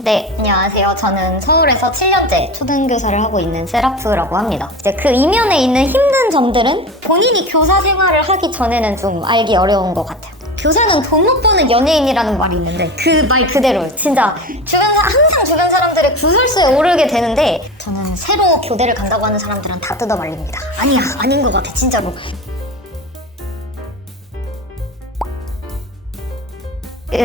네, 안녕하세요. 저는 서울에서 7년째 초등교사를 하고 있는 세라프라고 합니다. 이제 그 이면에 있는 힘든 점들은 본인이 교사 생활을 하기 전에는 좀 알기 어려운 것 같아요. 교사는 돈 못 버는 연예인이라는 말이 있는데 그 말 그대로 진짜 항상 주변 사람들의 구설수에 오르게 되는데 저는 새로 교대를 간다고 하는 사람들은 다 뜯어 말립니다. 아니야, 아닌 것 같아, 진짜로.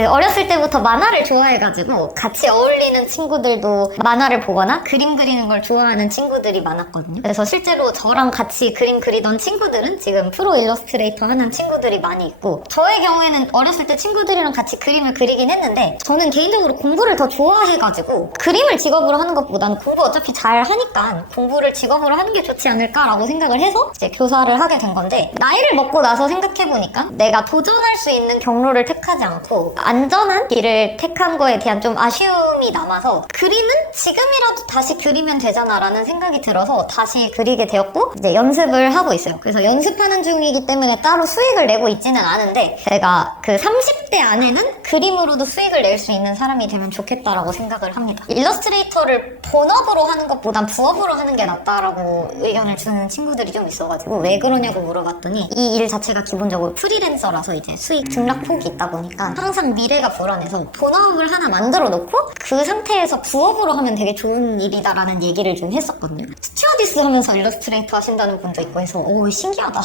어렸을 때부터 만화를 좋아해가지고 같이 어울리는 친구들도 만화를 보거나 그림 그리는 걸 좋아하는 친구들이 많았거든요. 그래서 실제로 저랑 같이 그림 그리던 친구들은 지금 프로 일러스트레이터 하는 친구들이 많이 있고, 저의 경우에는 어렸을 때 친구들이랑 같이 그림을 그리긴 했는데 저는 개인적으로 공부를 더 좋아해가지고 그림을 직업으로 하는 것보다는 공부 어차피 잘 하니까 공부를 직업으로 하는 게 좋지 않을까라고 생각을 해서 이제 교사를 하게 된 건데, 나이를 먹고 나서 생각해보니까 내가 도전할 수 있는 경로를 택하지 않고 안전한 길을 택한 거에 대한 좀 아쉬움이 남아서 그림은 지금이라도 다시 그리면 되잖아 라는 생각이 들어서 다시 그리게 되었고, 이제 연습을 하고 있어요. 그래서 연습하는 중이기 때문에 따로 수익을 내고 있지는 않은데, 제가 그 30대 안에는 그림으로도 수익을 낼 수 있는 사람이 되면 좋겠다라고 생각을 합니다. 일러스트레이터를 본업으로 하는 것보단 부업으로 하는 게 낫다라고 의견을 주는 친구들이 좀 있어가지고 왜 그러냐고 물어봤더니, 이 일 자체가 기본적으로 프리랜서라서 이제 수익 등락폭이 있다 보니까 항상 미래가 불안해서 본업을 하나 만들어 놓고 그 상태에서 부업으로 하면 되게 좋은 일이다라는 얘기를 좀 했었거든요. 스튜어디스 하면서 일러스트레이터 하신다는 분도 있고 해서 오, 신기하다.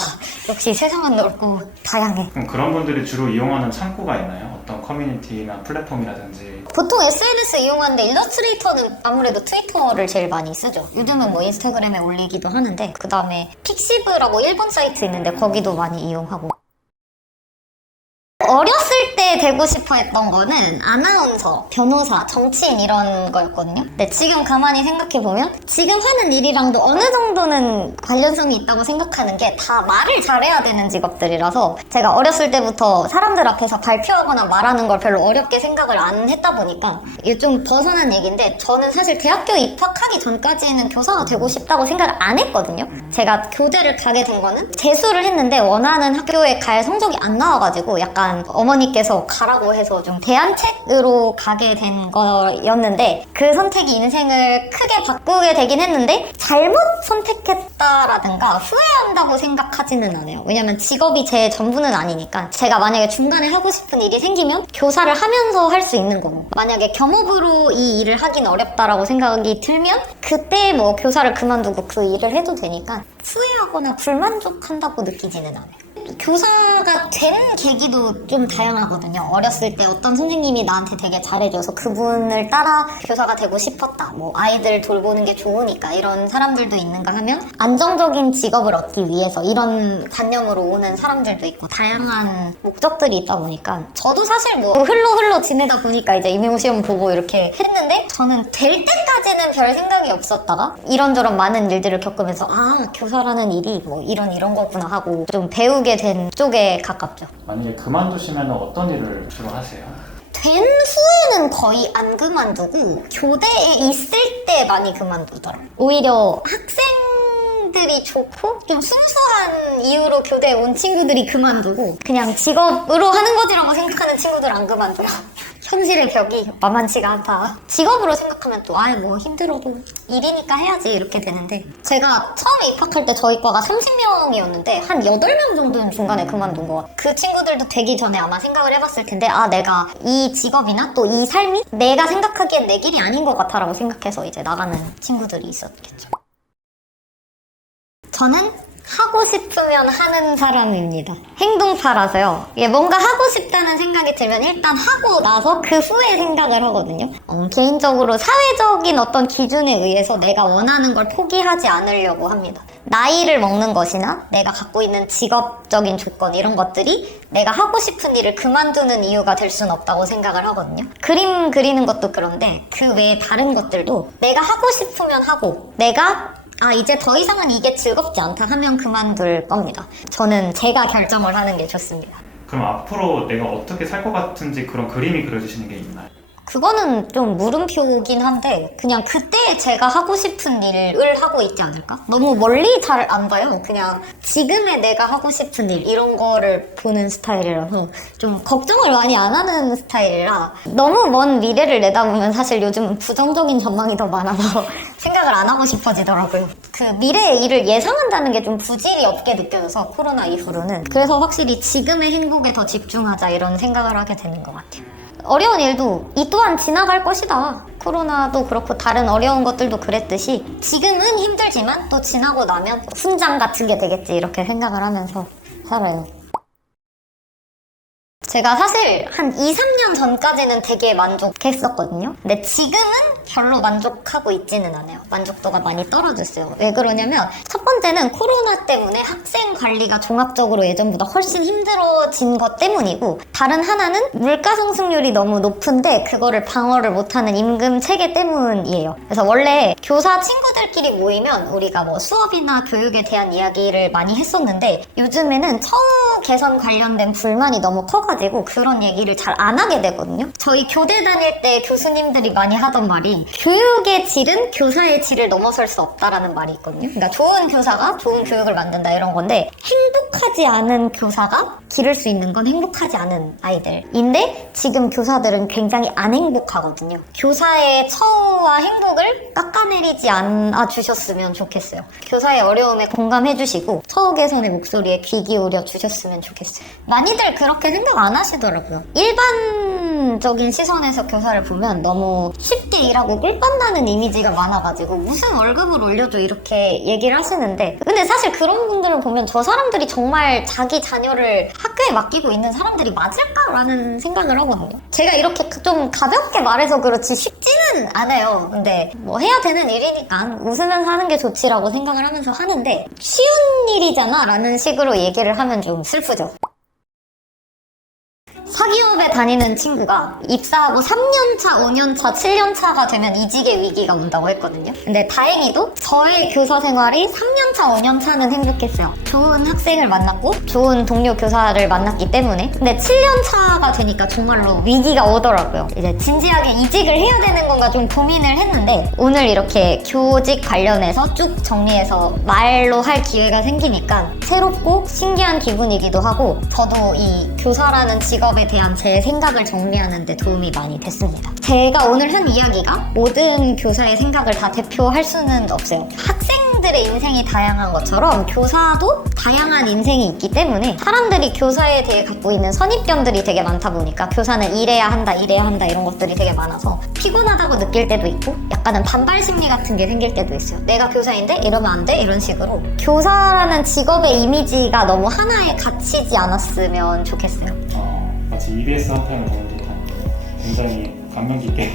역시 세상은 넓고 다양해. 그럼 그런 분들이 주로 이용하는 창구가 있나요? 어떤 커뮤니티나 플랫폼이라든지. 보통 SNS 이용하는데 일러스트레이터는 아무래도 트위터를 제일 많이 쓰죠. 요즘은 뭐 인스타그램에 올리기도 하는데, 그 다음에 픽시브라고 일본 사이트 있는데 거기도 많이 이용하고. 어렸을 때 되고 싶어 했던 거는 아나운서, 변호사, 정치인 이런 거였거든요. 근데 지금 가만히 생각해보면 지금 하는 일이랑도 어느 정도는 관련성이 있다고 생각하는 게 다 말을 잘해야 되는 직업들이라서, 제가 어렸을 때부터 사람들 앞에서 발표하거나 말하는 걸 별로 어렵게 생각을 안 했다 보니까, 이게 좀 벗어난 얘기인데, 저는 사실 대학교 입학하기 전까지는 교사가 되고 싶다고 생각을 안 했거든요. 제가 교대를 가게 된 거는 재수를 했는데 원하는 학교에 갈 성적이 안 나와가지고 약간 어머니께서 가라고 해서 좀 대안책으로 가게 된 거였는데, 그 선택이 인생을 크게 바꾸게 되긴 했는데 잘못 선택했다라든가 후회한다고 생각하지는 않아요. 왜냐면 직업이 제 전부는 아니니까. 제가 만약에 중간에 하고 싶은 일이 생기면 교사를 하면서 할 수 있는 거고, 만약에 겸업으로 이 일을 하긴 어렵다라고 생각이 들면 그때 뭐 교사를 그만두고 그 일을 해도 되니까 후회하거나 불만족한다고 느끼지는 않아요. 교사가 된 계기도 좀 다양하거든요. 어렸을 때 어떤 선생님이 나한테 되게 잘해줘서 그분을 따라 교사가 되고 싶었다. 뭐 아이들 돌보는 게 좋으니까 이런 사람들도 있는가 하면 안정적인 직업을 얻기 위해서 이런 관념으로 오는 사람들도 있고, 다양한 목적들이 있다 보니까 저도 사실 뭐 흘러 지내다 보니까 이제 임용시험 보고 이렇게 했는데, 저는 될 때까지는 별 생각이 없었다가 이런저런 많은 일들을 겪으면서 아, 교사라는 일이 뭐 이런 거구나 하고 좀 배우게 된 쪽에 가깝죠. 만약에 그만두시면 어떤 일을 주로 하세요? 된 후에는 거의 안 그만두고 교대에 있을 때 많이 그만두더라고요. 오히려 학생들이 좋고 좀 순수한 이유로 교대에 온 친구들이 그만두고 그냥 직업으로 하는 거지라고 생각하는 친구들 안 그만둬요. 현실의 벽이 만만치가 않다. 직업으로 생각하면 또 아예 뭐 힘들어도 일이니까 해야지 이렇게 되는데, 제가 처음에 입학할 때 저희 과가 30명이었는데 한 8명 정도는 중간에 그만둔 것 같아요. 그 친구들도 되기 전에 아마 생각을 해봤을 텐데, 아, 내가 이 직업이나 또 이 삶이 내가 생각하기엔 내 길이 아닌 것 같아 라고 생각해서 이제 나가는 친구들이 있었겠죠. 저는 하고 싶으면 하는 사람입니다. 행동파라서요. 뭔가 하고 싶다는 생각이 들면 일단 하고 나서 그 후에 생각을 하거든요. 개인적으로 사회적인 어떤 기준에 의해서 내가 원하는 걸 포기하지 않으려고 합니다. 나이를 먹는 것이나 내가 갖고 있는 직업적인 조건, 이런 것들이 내가 하고 싶은 일을 그만두는 이유가 될 수는 없다고 생각을 하거든요. 그림 그리는 것도 그런데 그 외에 다른 것들도 내가 하고 싶으면 하고, 내가 이제 더 이상은 이게 즐겁지 않다 하면 그만둘 겁니다. 저는 제가 결정을 하는 게 좋습니다. 그럼 앞으로 내가 어떻게 살 것 같은지 그런 그림이 그려지시는 게 있나요? 그거는 좀 물음표긴 한데 그냥 그때 제가 하고 싶은 일을 하고 있지 않을까? 너무 멀리 잘 안 봐요. 그냥 지금의 내가 하고 싶은 일 이런 거를 보는 스타일이라서 좀 걱정을 많이 안 하는 스타일이라 너무 먼 미래를 내다보면 사실 요즘 부정적인 전망이 더 많아서 생각을 안 하고 싶어지더라고요. 그 미래의 일을 예상한다는 게 좀 부질이 없게 느껴져서 코로나 이후로는 그래서 확실히 지금의 행복에 더 집중하자 이런 생각을 하게 되는 것 같아요. 어려운 일도 이 또한 지나갈 것이다. 코로나도 그렇고 다른 어려운 것들도 그랬듯이 지금은 힘들지만 또 지나고 나면 훈장 같은 게 되겠지 이렇게 생각을 하면서 살아요. 제가 사실 한 2, 3년 전까지는 되게 만족했었거든요. 근데 지금은 별로 만족하고 있지는 않아요. 만족도가 많이 떨어졌어요. 왜 그러냐면 첫 번째는 코로나 때문에 학생 관리가 종합적으로 예전보다 훨씬 힘들어진 것 때문이고 다른 하나는 물가 상승률이 너무 높은데 그거를 방어를 못하는 임금 체계 때문이에요. 그래서 원래 교사 친구들끼리 모이면 우리가 뭐 수업이나 교육에 대한 이야기를 많이 했었는데 요즘에는 처우 개선 관련된 불만이 너무 커가지고 그런 얘기를 잘 안 하게 되거든요. 저희 교대 다닐 때 교수님들이 많이 하던 말이 교육의 질은 교사의 질을 넘어설 수 없다라는 말이 있거든요. 그러니까 좋은 교사가 좋은 교육을 만든다 이런 건데 행복하지 않은 교사가 기를 수 있는 건 행복하지 않은 아이들인데 지금 교사들은 굉장히 안 행복하거든요. 교사의 처우와 행복을 깎아내리지 않아 주셨으면 좋겠어요. 교사의 어려움에 공감해 주시고 처우 개선의 목소리에 귀 기울여 주셨으면 좋겠어요. 많이들 그렇게 생각 안 하시더라고요. 일반적인 시선에서 교사를 보면 너무 쉽게 일하고 꿀빤다는 이미지가 많아가지고 무슨 월급을 올려줘 이렇게 얘기를 하시는데 근데 사실 그런 분들을 보면 저 사람들이 정말 자기 자녀를 학교에 맡기고 있는 사람들이 맞을까라는 생각을 하거든요. 제가 이렇게 좀 가볍게 말해서 그렇지 쉽지는 않아요. 근데 뭐 해야 되는 일이니까 웃으면서 하는 게 좋지라고 생각을 하면서 하는데 쉬운 일이잖아 라는 식으로 얘기를 하면 좀 슬프죠. 사기업에 다니는 친구가 입사하고 3년차, 5년차, 7년차가 되면 이직의 위기가 온다고 했거든요. 근데 다행히도 저의 교사 생활이 3년차, 5년차는 행복했어요. 좋은 학생을 만났고 좋은 동료 교사를 만났기 때문에. 근데 7년차가 되니까 정말로 위기가 오더라고요. 이제 진지하게 이직을 해야 되는 건가 좀 고민을 했는데 오늘 이렇게 교직 관련해서 쭉 정리해서 말로 할 기회가 생기니까 새롭고 신기한 기분이기도 하고 저도 이 교사라는 직업에 대한 제 생각을 정리하는 데 도움이 많이 됐습니다. 제가 오늘 한 이야기가 모든 교사의 생각을 다 대표할 수는 없어요. 학생들의 인생이 다양한 것처럼 교사도 다양한 인생이 있기 때문에 사람들이 교사에 대해 갖고 있는 선입견들이 되게 많다 보니까 교사는 이래야 한다 이런 것들이 되게 많아서 피곤하다고 느낄 때도 있고 약간은 반발 심리 같은 게 생길 때도 있어요. 내가 교사인데 이러면 안 돼? 이런 식으로 교사라는 직업의 이미지가 너무 하나에 갇히지 않았으면 좋겠어요. 마치 EBS 한 편을 보는 듯한 굉장히 감명 깊게